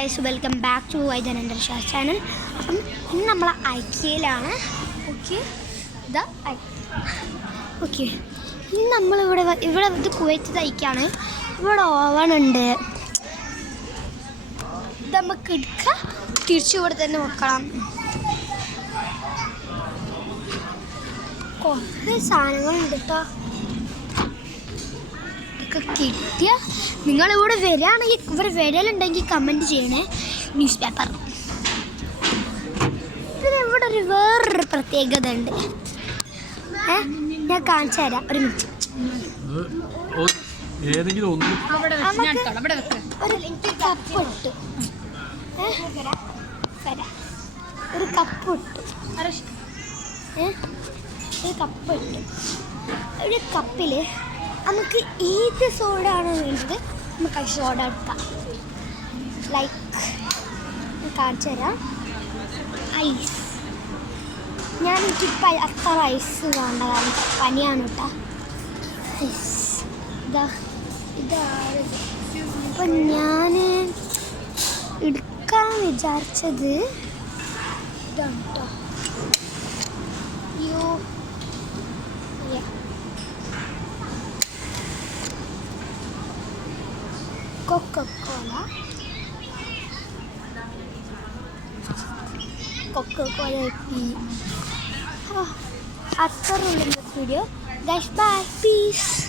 Guys, welcome back to വൈദ്യനന്ദർ ഷാ channel. അപ്പം ഇന്ന് നമ്മൾ ഐക്യയിലാണ്. ഓക്കെ, ഇതാ ഓക്കെ. ഇന്ന് നമ്മളിവിടെ ഇത് കുവൈത്ത് തയ്ക്കാണ്. ഇവിടെ ഓവൺ ഉണ്ട്. ഇത് നമുക്ക് എടുക്കുക, തിരിച്ചു ഇവിടെ തന്നെ വെക്കണം. കുറേ സാധനങ്ങളുണ്ട് കേട്ടോ. കിട്ടിയ നിങ്ങളിവിടെ വരികയാണെങ്കിൽ, ഇവിടെ വരലുണ്ടെങ്കിൽ കമൻറ്റ് ചെയ്യണേ. ന്യൂസ് പേപ്പർ ഇതിനിവിടെ വേറൊരു പ്രത്യേകത ഉണ്ട്. ഞാൻ കാണിച്ചു തരാം, ഒരു മിനിറ്റ്. ഒരു കപ്പ് ഇട്ടു, ഒരു കപ്പ് ഇട്ടു, ഒരു കപ്പ് ഇട്ടു. ഒരു കപ്പിൽ നമുക്ക് ഏത് സോഡ ആണോ വേണ്ടത് നമുക്ക് ആ സോഡ എടുക്കാം. ലൈക്ക് കാണിച്ചു തരാം. ഐസ്. എനിക്കിപ്പോൾ അത്ര ഐസ് വേണ്ട, കാരണം പനിയാണ് കേട്ടോ. ഐസ് ഇതാണ്. അപ്പം ഞാൻ എടുക്കാൻ വിചാരിച്ചത് ഇതാണ് കേട്ടോ. അയ്യോ, കൊക്കക്കോള കിട്ടി. അത്ര ഉള്ള വീഡിയോ. Guys, by, piece.